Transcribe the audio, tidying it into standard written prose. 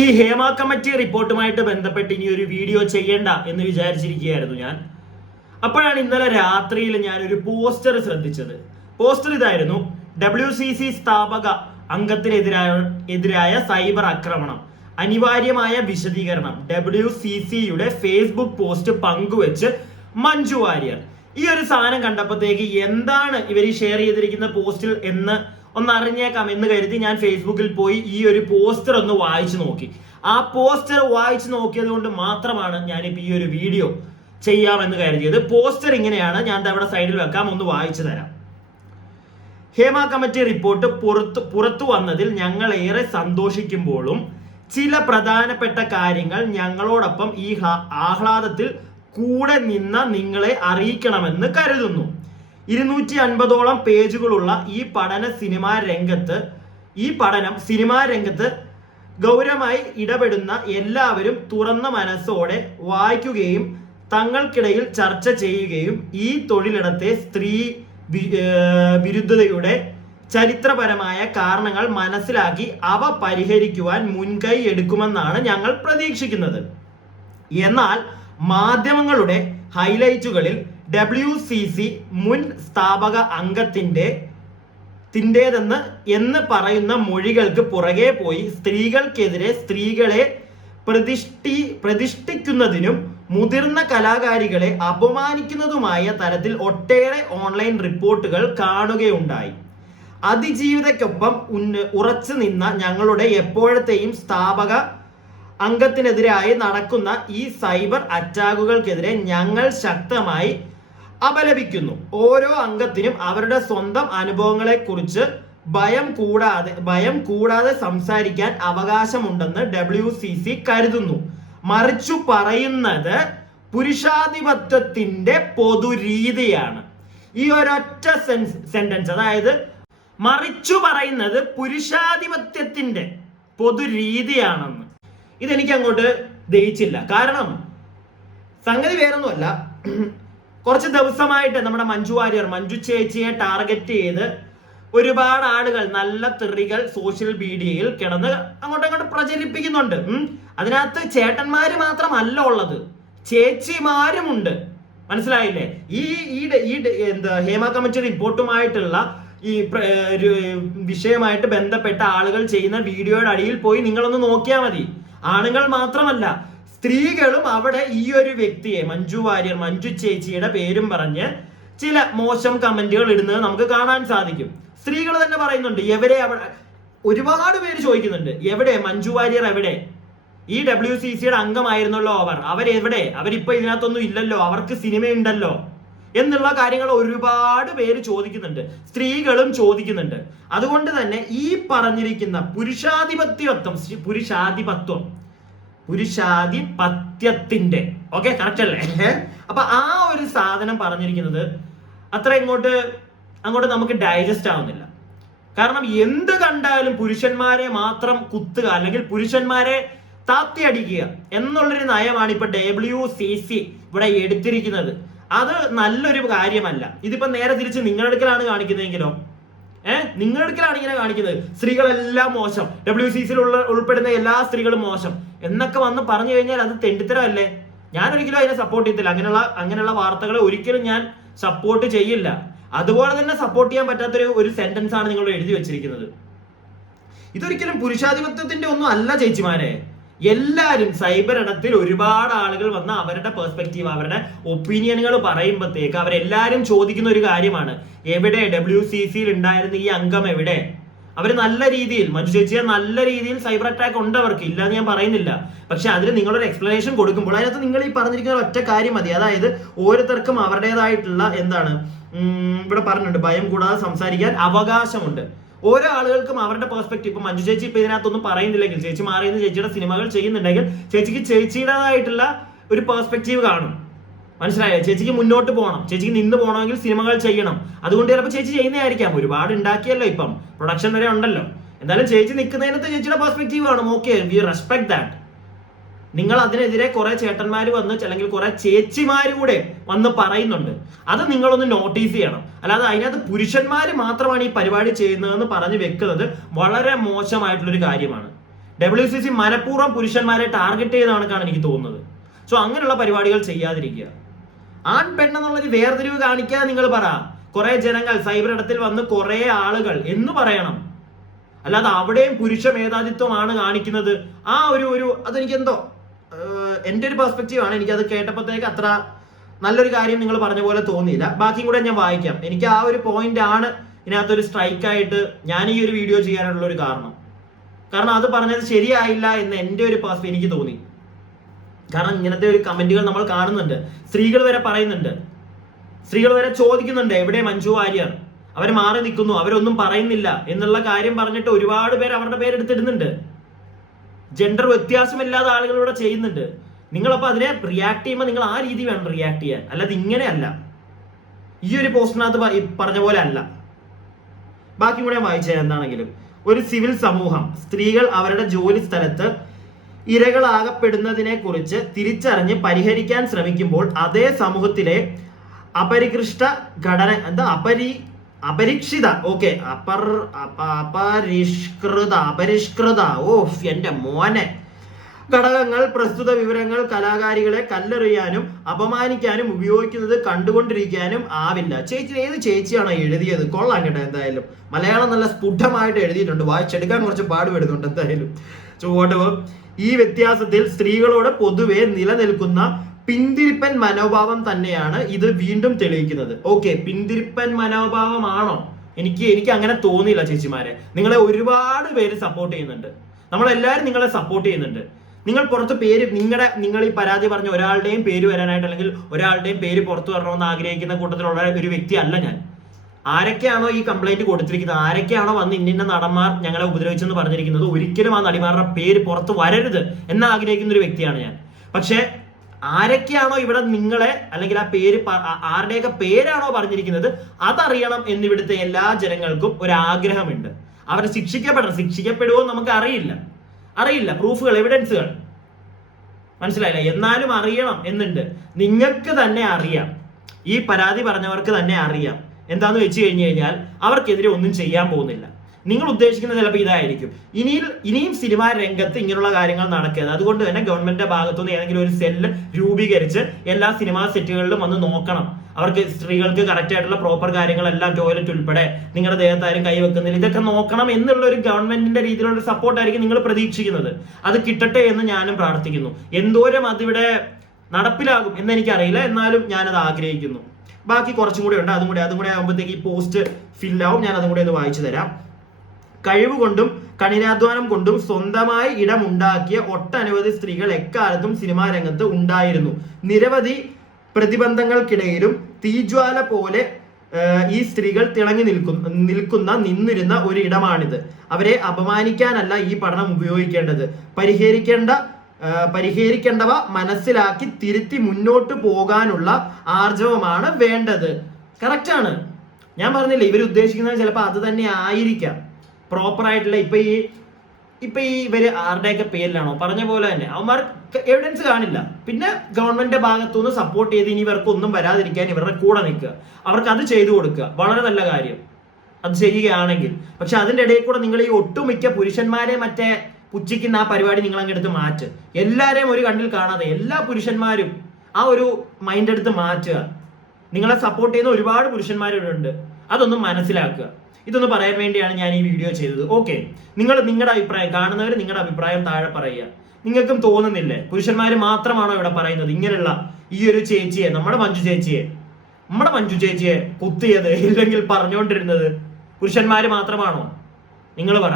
ഈ ഹേമ കമ്മിറ്റി റിപ്പോർട്ടുമായിട്ട് ബന്ധപ്പെട്ട് ഇനി ഒരു വീഡിയോ ചെയ്യണ്ട എന്ന് വിചാരിച്ചിരിക്കുകയായിരുന്നു ഞാൻ. അപ്പോഴാണ് ഇന്നലെ രാത്രിയിൽ ഞാൻ ഒരു പോസ്റ്റർ ശ്രദ്ധിച്ചത്. പോസ്റ്റർ ഇതായിരുന്നു: WCC സ്ഥാപക അംഗത്തിനെതിരായ സൈബർ ആക്രമണം, അനിവാര്യമായ വിശദീകരണം. WCCയുടെ ഫേസ്ബുക്ക് പോസ്റ്റ് പങ്കുവെച്ച് മഞ്ജു വാര്യർ. ഈ ഒരു സാധനം കണ്ടപ്പോഴത്തേക്ക് എന്താണ് ഇവർ ഷെയർ ചെയ്തിരിക്കുന്ന പോസ്റ്റിൽ എന്ന് ഒന്ന് അറിഞ്ഞേക്കാം എന്ന് കരുതി ഞാൻ ഫേസ്ബുക്കിൽ പോയി ഈ ഒരു പോസ്റ്റർ ഒന്ന് വായിച്ചു നോക്കി. ആ പോസ്റ്റർ വായിച്ചു നോക്കിയത് കൊണ്ട് മാത്രമാണ് ഞാനിപ്പോൾ ഈ ഒരു വീഡിയോ ചെയ്യാമെന്ന് കരുതിയത്. പോസ്റ്റർ ഇങ്ങനെയാണ്, ഞാൻ അവിടെ സൈഡിൽ വെക്കാം, ഒന്ന് വായിച്ചു തരാം. ഹേമ കമ്മിറ്റി റിപ്പോർട്ട് പുറത്തു വന്നതിൽ ഞങ്ങൾ ഏറെ സന്തോഷിക്കുമ്പോഴും ചില പ്രധാനപ്പെട്ട കാര്യങ്ങൾ ഞങ്ങളോടൊപ്പം ഈ ആഹ്ലാദത്തിൽ കൂടെ നിന്ന നിങ്ങളെ അറിയിക്കണമെന്ന് കരുതുന്നു. 250ഓളം പേജുകളുള്ള ഈ പഠനം സിനിമാ രംഗത്ത് ഗൗരവമായി ഇടപെടുന്ന എല്ലാവരും തുറന്ന മനസ്സോടെ വായിക്കുകയും തങ്ങൾക്കിടയിൽ ചർച്ച ചെയ്യുകയും ഈ തൊഴിലിടത്തെ സ്ത്രീ വിരുദ്ധതയുടെ ചരിത്രപരമായ കാരണങ്ങൾ മനസ്സിലാക്കി അവ പരിഹരിക്കുവാൻ മുൻകൈ എടുക്കുമെന്നാണ് ഞങ്ങൾ പ്രതീക്ഷിക്കുന്നത്. എന്നാൽ മാധ്യമങ്ങളുടെ ഹൈലൈറ്റുകളിൽ WCC മുൻ സ്ഥാപക അംഗത്തിൻ്റെതെന്ന് പറയുന്ന മൊഴികൾക്ക് പുറകെ പോയി സ്ത്രീകൾക്കെതിരെ സ്ത്രീകളെ പ്രതിഷ്ഠിക്കുന്നതിനും മുതിർന്ന കലാകാരികളെ അപമാനിക്കുന്നതുമായ തരത്തിൽ ഒട്ടേറെ ഓൺലൈൻ റിപ്പോർട്ടുകൾ കാണുകയുണ്ടായി. അതിജീവിതയ്ക്കൊപ്പം ഉറച്ചു നിന്ന ഞങ്ങളുടെ എപ്പോഴത്തെയും സ്ഥാപക അംഗത്തിനെതിരായി നടക്കുന്ന ഈ സൈബർ അറ്റാക്കുകൾക്കെതിരെ ഞങ്ങൾ ശക്തമായി അപലപിക്കുന്നു. ഓരോ അംഗത്തിനും അവരുടെ സ്വന്തം അനുഭവങ്ങളെക്കുറിച്ച് ഭയം കൂടാതെ സംസാരിക്കാൻ അവകാശമുണ്ടെന്ന് WCC കരുതുന്നു. മറിച്ചു പറയുന്നത് പുരുഷാധിപത്യത്തിന്റെ പൊതുരീതിയാണ്. ഈ ഒരൊറ്റ സെന്റൻസ്, അതായത് മറിച്ചു പറയുന്നത് പുരുഷാധിപത്യത്തിന്റെ പൊതുരീതിയാണെന്ന്, ഇതെനിക്ക് അങ്ങോട്ട് ദഹിച്ചില്ല. കാരണം സംഗതി വേറൊന്നുമല്ല, കുറച്ച് ദിവസമായിട്ട് നമ്മുടെ മഞ്ജു ചേച്ചിയെ ടാർഗറ്റ് ചെയ്ത് ഒരുപാട് ആളുകൾ, നല്ല തെറികൾ സോഷ്യൽ മീഡിയയിൽ കിടന്ന് അങ്ങോട്ട് പ്രചരിപ്പിക്കുന്നുണ്ട്. അതിനകത്ത് ചേട്ടന്മാര് മാത്രമല്ല ഉള്ളത്, ചേച്ചിമാരുമുണ്ട്. മനസ്സിലായില്ലേ? ഈ ഹേമ കമ്മിറ്റി റിപ്പോർട്ടുമായിട്ടുള്ള ഈ വിഷയമായിട്ട് ബന്ധപ്പെട്ട ആളുകൾ ചെയ്യുന്ന വീഡിയോയുടെ അടിയിൽ പോയി നിങ്ങളൊന്ന് നോക്കിയാൽ മതി. ആണുങ്ങൾ മാത്രമല്ല, സ്ത്രീകളും അവിടെ ഈ ഒരു വ്യക്തിയെ, മഞ്ജു ചേച്ചിയുടെ പേരും പറഞ്ഞ് ചില മോശം കമന്റുകൾ ഇടുന്നത് നമുക്ക് കാണാൻ സാധിക്കും. സ്ത്രീകൾ തന്നെ പറയുന്നുണ്ട്, എവരെ അവിടെ ഒരുപാട് പേര് ചോദിക്കുന്നുണ്ട്, എവിടെ മഞ്ജു വാര്യർ, എവിടെ? ഈ WCCയുടെ അംഗമായിരുന്നല്ലോ അവരെവിടെ? അവരിപ്പോ ഇതിനകത്തൊന്നും ഇല്ലല്ലോ, അവർക്ക് സിനിമയുണ്ടല്ലോ എന്നുള്ള കാര്യങ്ങൾ ഒരുപാട് പേര് ചോദിക്കുന്നുണ്ട്, സ്ത്രീകളും ചോദിക്കുന്നുണ്ട്. അതുകൊണ്ട് തന്നെ ഈ പറഞ്ഞിരിക്കുന്ന പുരുഷാധിപത്യത്തിന്റെ കറക്റ്റ് അല്ലേ? അപ്പൊ ആ ഒരു സാധനം പറഞ്ഞിരിക്കുന്നത് അത്ര അങ്ങോട്ട് നമുക്ക് ഡൈജസ്റ്റ് ആവുന്നില്ല. കാരണം എന്ത് കണ്ടാലും പുരുഷന്മാരെ മാത്രം കുത്തുക, അല്ലെങ്കിൽ പുരുഷന്മാരെ താത്തി അടിക്കുക എന്നുള്ളൊരു നയമാണ് ഇപ്പൊ WCC ഇവിടെ എടുത്തിരിക്കുന്നത്. അത് നല്ലൊരു കാര്യമല്ല. ഇതിപ്പോ നേരെ തിരിച്ച് നിങ്ങളുടെ അടുക്കലാണ് കാണിക്കുന്നതെങ്കിലോ, നിങ്ങളുടെ അടുക്കലാണ് ഇങ്ങനെ കാണിക്കുന്നത്, സ്ത്രീകളെല്ലാം മോശം, WCCയിൽ ഉൾപ്പെടുന്ന എല്ലാ സ്ത്രീകളും മോശം എന്നൊക്കെ വന്ന് പറഞ്ഞു കഴിഞ്ഞാൽ അത് തെണ്ടിത്തരമല്ലേ? ഞാൻ ഒരിക്കലും അതിനെ സപ്പോർട്ട് ചെയ്തില്ല. അങ്ങനെയുള്ള വാർത്തകളെ ഒരിക്കലും ഞാൻ സപ്പോർട്ട് ചെയ്യില്ല. അതുപോലെ തന്നെ സപ്പോർട്ട് ചെയ്യാൻ പറ്റാത്തൊരു സെന്റൻസ് ആണ് നിങ്ങൾ എഴുതി വെച്ചിരിക്കുന്നത്. ഇതൊരിക്കലും പുരുഷാധിപത്യത്തിന്റെ ഒന്നും അല്ല ചേച്ചിമാരെ. എല്ലാവരും സൈബർ ഇടത്തിൽ ഒരുപാട് ആളുകൾ വന്ന് അവരുടെ പെർസ്പെക്റ്റീവ്, അവരുടെ ഒപ്പീനിയനുകൾ പറയുമ്പോഴത്തേക്ക് അവരെല്ലാവരും ചോദിക്കുന്ന ഒരു കാര്യമാണ്, എവിടെ WCCയിൽ ഉണ്ടായിരുന്ന ഈ അംഗം എവിടെ? അവർ നല്ല രീതിയിൽ, മഞ്ജു ചേച്ചിയെ നല്ല രീതിയിൽ സൈബർ അറ്റാക്ക് ഉണ്ട്, അവർക്ക് ഇല്ല എന്ന് ഞാൻ പറയുന്നില്ല. പക്ഷെ അതിന് നിങ്ങളൊരു എക്സ്പ്ലനേഷൻ കൊടുക്കുമ്പോൾ അതിനകത്ത് നിങ്ങൾ ഈ പറഞ്ഞിരിക്കുന്ന ഒറ്റ കാര്യം മതി. അതായത് ഓരോരുത്തർക്കും അവരുടേതായിട്ടുള്ള ഇവിടെ പറഞ്ഞിട്ടുണ്ട്, ഭയം കൂടാതെ സംസാരിക്കാൻ അവകാശമുണ്ട്. ഓരോ ആളുകൾക്കും അവരുടെ പെർസ്പെക്റ്റീവ്. ഇപ്പൊ മഞ്ജു ചേച്ചി ഇപ്പൊ ഇതിനകത്തൊന്നും പറയുന്നില്ലെങ്കിൽ, ചേച്ചി മാറിയെന്ന് ചേച്ചിയുടെ സിനിമകൾ ചെയ്യുന്നുണ്ടെങ്കിൽ ചേച്ചിക്ക് ചേച്ചിയുടേതായിട്ടുള്ള ഒരു പെർസ്പെക്റ്റീവ് കാണും. മനസ്സിലായോ? ചേച്ചിക്ക് മുന്നോട്ട് പോകണം, ചേച്ചിക്ക് നിന്ന് പോകണമെങ്കിൽ സിനിമകൾ ചെയ്യണം. അതുകൊണ്ട് ചിലപ്പോൾ ചേച്ചി ചെയ്യുന്നതായിരിക്കാം. ഒരുപാട് ഉണ്ടാക്കിയല്ലോ, ഇപ്പം പ്രൊഡക്ഷൻ വരെ ഉണ്ടല്ലോ. എന്തായാലും ചേച്ചി നിൽക്കുന്നതിനകത്ത് ചേച്ചിയുടെ പെർസ്പെക്റ്റീവ് കാണും. Okay, V respect that. നിങ്ങൾ അതിനെതിരെ കുറെ ചേട്ടന്മാര് വന്ന്, അല്ലെങ്കിൽ കുറെ ചേച്ചിമാര് കൂടെ വന്ന് പറയുന്നുണ്ട്. അത് നിങ്ങളൊന്ന് നോട്ടീസ് ചെയ്യണം. അല്ലാതെ അതിനകത്ത് പുരുഷന്മാര് മാത്രമാണ് ഈ പരിപാടി ചെയ്യുന്നതെന്ന് പറഞ്ഞു വെക്കുന്നത് വളരെ മോശമായിട്ടുള്ളൊരു കാര്യമാണ്. WCC മനഃപൂർവ്വം പുരുഷന്മാരെ ടാർഗറ്റ് ചെയ്ത കണക്കാണ് എനിക്ക് തോന്നുന്നത്. സോ അങ്ങനെയുള്ള പരിപാടികൾ ചെയ്യാതിരിക്കുക. ആൺ പെണ്ണെന്നുള്ളൊരു വേർതിരിവ് കാണിക്കാൻ നിങ്ങൾ പറ. കുറെ ജനങ്ങൾ സൈബർ ഇടത്തിൽ വന്ന് കുറെ ആളുകൾ എന്ന് പറയണം. അല്ലാതെ അവിടെയും പുരുഷ മേധാവിത്വമാണ് കാണിക്കുന്നത്. ആ ഒരു അതെനിക്ക് എന്തോ എൻ്റെ ഒരു പെർസ്പെക്റ്റീവ് ആണ്. എനിക്കത് കേട്ടപ്പോഴത്തേക്ക് അത്ര നല്ലൊരു കാര്യം നിങ്ങൾ പറഞ്ഞ പോലെ തോന്നിയില്ല. ബാക്കിയും കൂടെ ഞാൻ വായിക്കാം. എനിക്ക് ആ ഒരു പോയിന്റ് ആണ് ഇതിനകത്തൊരു സ്ട്രൈക്കായിട്ട് ഞാൻ ഈ ഒരു വീഡിയോ ചെയ്യാനുള്ള ഒരു കാരണം അത് പറഞ്ഞത് ശരിയായില്ല എന്ന് എൻ്റെ ഒരു പെർസ്പെക്റ്റീവ് എനിക്ക് തോന്നി. കാരണം ഇങ്ങനത്തെ ഒരു കമന്റുകൾ നമ്മൾ കാണുന്നുണ്ട്. സ്ത്രീകൾ വരെ പറയുന്നുണ്ട്, സ്ത്രീകൾ വരെ ചോദിക്കുന്നുണ്ട് എവിടെ മഞ്ജു വാര്യർ, അവർ മാറി നിൽക്കുന്നു, അവരൊന്നും പറയുന്നില്ല എന്നുള്ള കാര്യം പറഞ്ഞിട്ട് ഒരുപാട് പേര് അവരുടെ പേരെടുത്തിടുന്നുണ്ട്. ജെൻഡർ വ്യത്യാസമില്ലാതെ ആളുകൾ ഇവിടെ ചെയ്യുന്നുണ്ട്. നിങ്ങളപ്പോൾ അതിനെ റിയാക്ട് ചെയ്യുമ്പോൾ നിങ്ങൾ ആ രീതി വേണം റിയാക്ട് ചെയ്യാൻ, അല്ലാതെ ഇങ്ങനെയല്ല. ഈ ഒരു പോസ്റ്റിനകത്ത് പറഞ്ഞ പോലെ അല്ല. ബാക്കി കൂടെ വായിച്ചാൽ എന്താണെങ്കിലും, ഒരു സിവിൽ സമൂഹം സ്ത്രീകൾ അവരുടെ ജോലി സ്ഥലത്ത് ഇരകളാകപ്പെടുന്നതിനെ കുറിച്ച് തിരിച്ചറിഞ്ഞ് പരിഹരിക്കാൻ ശ്രമിക്കുമ്പോൾ അതേ സമൂഹത്തിലെ അപരിഷ്കൃത എന്റെ മോനെ ഘടകങ്ങൾ പ്രസ്തുത വിവരങ്ങൾ കലാകാരികളെ കല്ലെറിയാനും അപമാനിക്കാനും ഉപയോഗിക്കുന്നത് കണ്ടുകൊണ്ടിരിക്കാനും ആവില്ല. ചേച്ചി ഏത് ചേച്ചിയാണോ എഴുതിയത്? കൊള്ളാം കേട്ടോ. എന്തായാലും മലയാളം നല്ല സ്ഫുടമായിട്ട് എഴുതിയിട്ടുണ്ട്. വായിച്ചെടുക്കാൻ കുറച്ച് പാടുപെടുന്നുണ്ട്. എന്തായാലും ഈ വ്യത്യാസത്തിൽ സ്ത്രീകളോട് പൊതുവെ നിലനിൽക്കുന്ന പിന്തിരിപ്പൻ മനോഭാവം തന്നെയാണ് ഇത് വീണ്ടും തെളിയിക്കുന്നത്. ഓക്കെ, പിന്തിരിപ്പൻ മനോഭാവമാണോ? എനിക്ക് അങ്ങനെ തോന്നിയില്ല ചേച്ചിമാരെ. നിങ്ങളെ ഒരുപാട് പേര് സപ്പോർട്ട് ചെയ്യുന്നുണ്ട്. നമ്മളെല്ലാവരും നിങ്ങളെ സപ്പോർട്ട് ചെയ്യുന്നുണ്ട്. നിങ്ങൾ പുറത്ത് പേര് നിങ്ങൾ ഈ പരാതി പറഞ്ഞ ഒരാളുടെയും പേര് വരാനായിട്ട് അല്ലെങ്കിൽ ഒരാളുടെയും പേര് പുറത്തു വരണമെന്ന് ആഗ്രഹിക്കുന്ന കൂട്ടത്തിലുള്ള ഒരു വ്യക്തിയല്ല ഞാൻ. ആരൊക്കെയാണോ ഈ കംപ്ലൈന്റ് കൊടുത്തിരിക്കുന്നത്, ആരൊക്കെയാണോ വന്ന് ഇന്ന നടന്മാർ ഞങ്ങളെ ഉപദ്രവിച്ചെന്ന് പറഞ്ഞിരിക്കുന്നത്, ഒരിക്കലും ആ നടിമാരുടെ പേര് പുറത്ത് വരരുത് എന്ന് ആഗ്രഹിക്കുന്ന ഒരു വ്യക്തിയാണ് ഞാൻ. പക്ഷെ ആരൊക്കെയാണോ ഇവിടെ നിങ്ങളെ അല്ലെങ്കിൽ ആ പേര് ആരുടെയൊക്കെ പേരാണോ പറഞ്ഞിരിക്കുന്നത് അതറിയണം എന്നിവിടുത്തെ എല്ലാ ജനങ്ങൾക്കും ഒരു ആഗ്രഹമുണ്ട്. അവർ ശിക്ഷിക്കപ്പെടുമോ നമുക്ക് അറിയില്ല. പ്രൂഫുകൾ, എവിഡൻസുകൾ മനസ്സിലായില്ല. എന്നാലും അറിയണം എന്നുണ്ട്. നിങ്ങൾക്ക് തന്നെ അറിയാം, ഈ പരാതി പറഞ്ഞവർക്ക് തന്നെ അറിയാം എന്താന്ന് വെച്ച് കഴിഞ്ഞാൽ അവർക്കെതിരെ ഒന്നും ചെയ്യാൻ പോകുന്നില്ല. നിങ്ങൾ ഉദ്ദേശിക്കുന്നത് ചിലപ്പോൾ ഇതായിരിക്കും. ഇനിയും സിനിമാ രംഗത്ത് ഇങ്ങനെയുള്ള കാര്യങ്ങൾ നടക്കരുത്. അതുകൊണ്ട് തന്നെ ഗവൺമെന്റിന്റെ ഭാഗത്തുനിന്ന് ഏതെങ്കിലും ഒരു സെല്ല് രൂപീകരിച്ച് എല്ലാ സിനിമാ സെറ്റുകളിലും വന്ന് നോക്കണം. അവർക്ക് സ്ത്രീകൾക്ക് കറക്റ്റ് ആയിട്ടുള്ള പ്രോപ്പർ കാര്യങ്ങളെല്ലാം, ടോയ്ലറ്റ് ഉൾപ്പെടെ നിങ്ങളുടെ ദേഹത്താരും കൈവെക്കുന്നില്ല, ഇതൊക്കെ നോക്കണം എന്നുള്ള ഒരു ഗവൺമെന്റിന്റെ രീതിയിലുള്ള ഒരു സപ്പോർട്ടായിരിക്കും നിങ്ങൾ പ്രതീക്ഷിക്കുന്നത്. അത് കിട്ടട്ടെ എന്ന് ഞാനും പ്രാർത്ഥിക്കുന്നു. എന്തോരം അതിവിടെ നടപ്പിലാകും എന്ന് എനിക്കറിയില്ല, എന്നാലും ഞാനത് ആഗ്രഹിക്കുന്നു. ബാക്കി കുറച്ചും കൂടെ ഉണ്ട്. അതും കൂടെ ആകുമ്പോഴത്തേക്ക് ഈ പോസ്റ്റ് ഫില്ലാവും. ഞാൻ അതും കൂടെ ഒന്ന് വായിച്ചു തരാം. കഴിവ് കൊണ്ടും കഠിനാധ്വാനം കൊണ്ടും സ്വന്തമായി ഇടമുണ്ടാക്കിയ ഒട്ടനവധി സ്ത്രീകൾ എക്കാലത്തും സിനിമാ രംഗത്ത് ഉണ്ടായിരുന്നു. നിരവധി പ്രതിബന്ധങ്ങൾക്കിടയിലും തീജ്വാല പോലെ ഈ സ്ത്രീകൾ തിളങ്ങി നിന്നിരുന്ന ഒരു ഇടമാണിത്. അവരെ അപമാനിക്കാനല്ല ഈ പഠനം ഉപയോഗിക്കേണ്ടത്. പരിഹരിക്കേണ്ടവ മനസ്സിലാക്കി തിരുത്തി മുന്നോട്ട് പോകാനുള്ള ആർജവമാണ് വേണ്ടത്. കറക്റ്റാണ്. ഞാൻ പറഞ്ഞില്ലേ, ഇവർ ഉദ്ദേശിക്കുന്നത് ചിലപ്പോൾ അത് തന്നെ ആയിരിക്കാം. പ്രോപ്പർ ആയിട്ടുള്ള ഇപ്പൊ ഈ ഇവര് ആരുടെയൊക്കെ പേരിലാണോ പറഞ്ഞ പോലെ തന്നെ അവന്മാർക്ക് എവിഡൻസ് കാണില്ല. പിന്നെ ഗവൺമെന്റിന്റെ ഭാഗത്തുനിന്ന് സപ്പോർട്ട് ചെയ്ത് ഇനി ഇവർക്കൊന്നും വരാതിരിക്കാൻ ഇവരുടെ കൂടെ നിൽക്കുക, അവർക്ക് അത് ചെയ്തു കൊടുക്കുക. വളരെ നല്ല കാര്യം അത് ചെയ്യുകയാണെങ്കിൽ. പക്ഷെ അതിന്റെ ഇടയിൽ കൂടെ നിങ്ങൾ ഈ ഒട്ടുമിക്ക പുരുഷന്മാരെ മറ്റേ പുച്ഛിക്കുന്ന ആ പരിപാടി നിങ്ങൾ അങ്ങെടുത്ത് മാറ്റ്. എല്ലാരെയും ഒരു കണ്ണിൽ കാണാതെ എല്ലാ പുരുഷന്മാരും ആ ഒരു മൈൻഡ് എടുത്ത് മാറ്റുക. നിങ്ങളെ സപ്പോർട്ട് ചെയ്യുന്ന ഒരുപാട് പുരുഷന്മാരുണ്ട്, അതൊന്നും മനസ്സിലാക്കുക. ഇതൊന്ന് പറയാൻ വേണ്ടിയാണ് ഞാൻ ഈ വീഡിയോ ചെയ്തത്. ഓക്കെ, നിങ്ങളുടെ അഭിപ്രായം, കാണുന്നവർ നിങ്ങളുടെ അഭിപ്രായം താഴെ പറയുക. നിങ്ങൾക്കും തോന്നുന്നില്ലേ പുരുഷന്മാർ മാത്രമാണോ ഇവിടെ പറയുന്നത് ഇങ്ങനെയുള്ള ഈ ഒരു ചേച്ചിയെ, നമ്മുടെ മഞ്ജു ചേച്ചിയെ കുത്തിയത് ഇല്ലെങ്കിൽ പറഞ്ഞുകൊണ്ടിരുന്നത് പുരുഷന്മാര് മാത്രമാണോ? നിങ്ങൾ പറ.